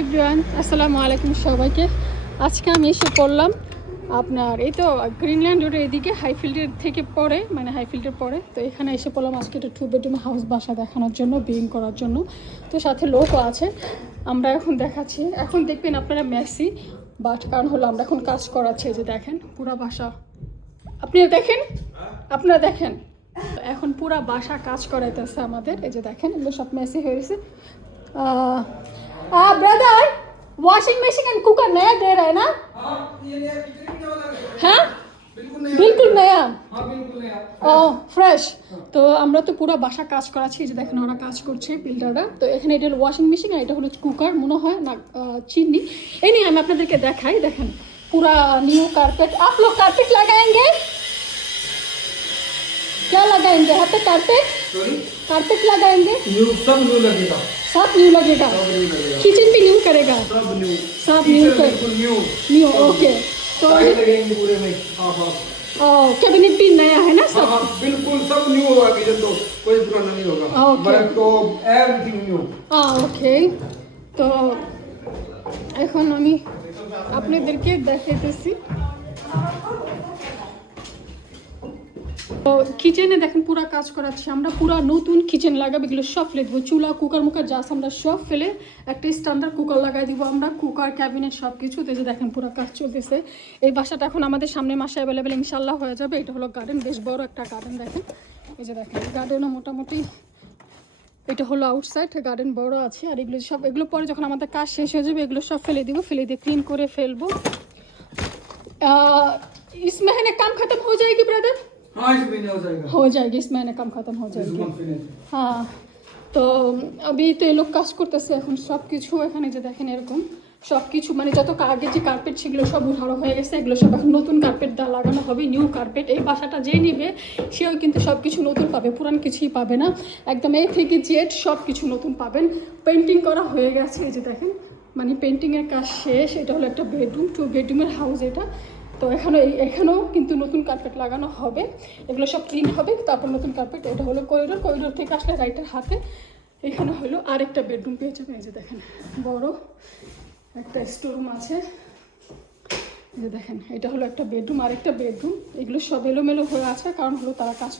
Everyone, আসসালামু আলাইকুম সবাইকে। আজকে আমি এসে পড়লাম আপনার এই তো গ্রিনল্যান্ড রোডের এদিকে হাইফিল্ডের থেকে পরে, মানে হাইফিল্ডের পরে। তো এখানে এসে পড়লাম আজকে একটা 2 বেডরুম হাউস বাসা দেখানোর জন্য, বিল্ডিং করার জন্য। তো সাথে লোকও আছে। আমরা এখন দেখাচ্ছি, এখন দেখবেন আপনারা মেসি, বাট কারণ হলো আমরা এখন কাজ করাচ্ছি। যে দেখেন পুরা বাসা, আপনারা দেখেন এখন পুরা বাসা কাজ করাইতেছে আমাদের। এই যে দেখেন এগুলো সব মেসি হয়েছে। Brother washing machine and cooker नया दे रहा है ना? हाँ बिल्कुल नया। ও ফ্রেশ। তো আমরা তো পুরো বাসা কাজ করাচ্ছি, যে দেখেন ওরা কাজ করছে বিল্ডাররা। তো এখানে এটা হলো ওয়াশিং মেশিন আর এটা হলো কুকার মনে হয় না, চিনি। এই নিয়ে আমি আপনাদেরকে দেখাই। দেখেন पूरा न्यू कारपेट। आप लोग कारपेट लगाएंगे? क्या लगाएंगे? यहाँ पे कारपेट लगाएंगे? सब न्यू लगेगा। सब न्यू लगेगा। किचन भी न्यू करेगा? सब न्यू न्यू ओके। तो लगेंगे पूरे में। कैबिनेट भी नया है ना सब? बिल्कुल सब न्यू होगा, किचन तो कोई पुराना नहीं होगा। बर्फ तो एवरीथिंग न्यू। ओके। তো এখন আমি আপনাদেরকে দেখাইতেছি। তো কিচেনে দেখেন পুরো কাজ করাচ্ছি আমরা, পুরো নতুন কিচেন লাগাবো। এগুলো সব ফেলে দেবো, চুলা কুকার মুকার যা আমরা সব ফেলে একটা স্ট্যান্ডার্ড কুকার লাগাই দিব আমরা, কুকার ক্যাবিনেট সব কিছু। তো যে দেখেন পুরো কাজ চলতেছে। এই বাসাটা এখন আমাদের সামনে মাসে অ্যাভেলেবেল ইনশাল্লাহ হয়ে যাবে। এটা হলো গার্ডেন, বেশ বড় একটা গার্ডেন। দেখেন এই যে দেখেন গার্ডেনও মোটামুটি, এটা হলো আউটসাইড, গার্ডেন বড় আছে। আর এগুলো সব, এগুলো পরে যখন আমাদের কাজ শেষ হয়ে যাবে এগুলো সব ফেলে দিব, ফেলে দিয়ে ক্লিন করে ফেলবো। इस महीने काम खत्म हो जाएगी ब्रदर? हाँ इस महीने हो जाएगी, इस महीने काम खत्म हो जाएगी। हाँ তো अभी তো এই লোক কাজ করতেছে এখন সব কিছু। এখানে যে দেখেন এরকম সব কিছু, মানে যত আগে যে কার্পেট সেগুলো সব উঠানো হয়ে গেছে, এগুলো সব এখন নতুন কার্পেট দা লাগানো হবে, নিউ কার্পেট। এই বাসাটা যে নিবে সেও কিন্তু সব কিছু নতুন পাবে, পুরান কিছুই পাবে না। একদম এ থেকে জেড সব কিছু নতুন পাবেন। পেন্টিং করা হয়ে গেছে, এই যে দেখেন মানে পেন্টিংয়ের কাজ শেষ। এটা হলো একটা বেডরুম, 2 বেডরুমের হাউস এটা। তো এখানেও কিন্তু নতুন কার্পেট লাগানো হবে, এগুলো সব ক্লিন হবে, তারপর নতুন কার্পেট। এটা হলো করিডোর থেকে আসলে রাইটের হাতে এখানে হলো আরেকটা বেডরুম পেয়ে যাবেন। এই যে দেখেন বড় একটা স্টোরুম আছে। এই যে দেখেন এটা হলো একটা বেডরুম, আরেকটা বেডরুম। এগুলো সব এলোমেলো হয়ে আছে, কারণ হলো তারা কাজ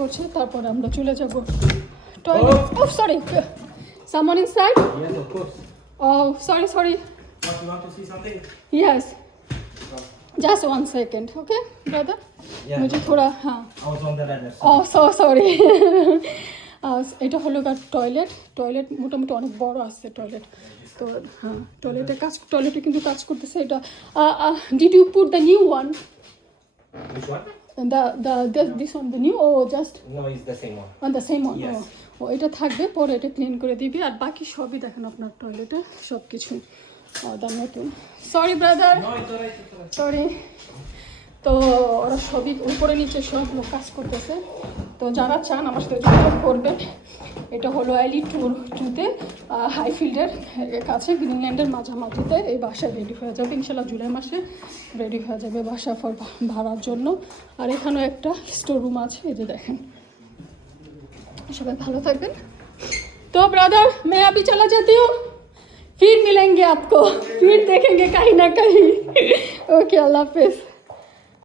করছে। তারপরে আমরা চলে যাব toilet. Oh sorry, someone inside? Yes of course. Oh sorry. What, you want to see something? Yes. Just 1 second, okay, brother? Yeah. मुझे थोड़ा हाँ। I was on the ladder. Oh so sorry. এটা হলো টয়লেট মোটামুটি অনেক বড় আছে toilet. তো হ্যাঁ টয়লেটে কিন্তু কাজ করতেছে এটা। Did you put the new one? Which one? This one the new or just? No, it's the same one. On the same one? Yes. ও এটা থাকবে, পরে এটা ক্লিন করে দিবি। আর বাকি সবই দেখেন আপনার টয়লেটে সব কিছু নতুন। Sorry brother, sorry. তো ওরা সবই উপরে নিচে সব লোক কাজ করতেছে। তো যারা চান আমার সাথে যোগাযোগ করবেন। এটা হলো অ্যালি 2-তে হাইফিল্ডের কাছে, গ্রিনল্যান্ডের মাঝামাঝিতে এই বাসা রেডি হয়ে যাবে ইনশাল্লাহ। জুলাই মাসে রেডি হয়ে যাবে বাসা ফর ভাড়ার জন্য। আর এখানেও একটা স্টোর রুম আছে, এই যে দেখেন। সবাই ভালো থাকবেন। तो ब्रदर मैं अभी चला जाती हूँ, फिर मिलेंगे आपको, फिर देखेंगे कहीं ना कहीं। ओके अल्लाह हाफिज़।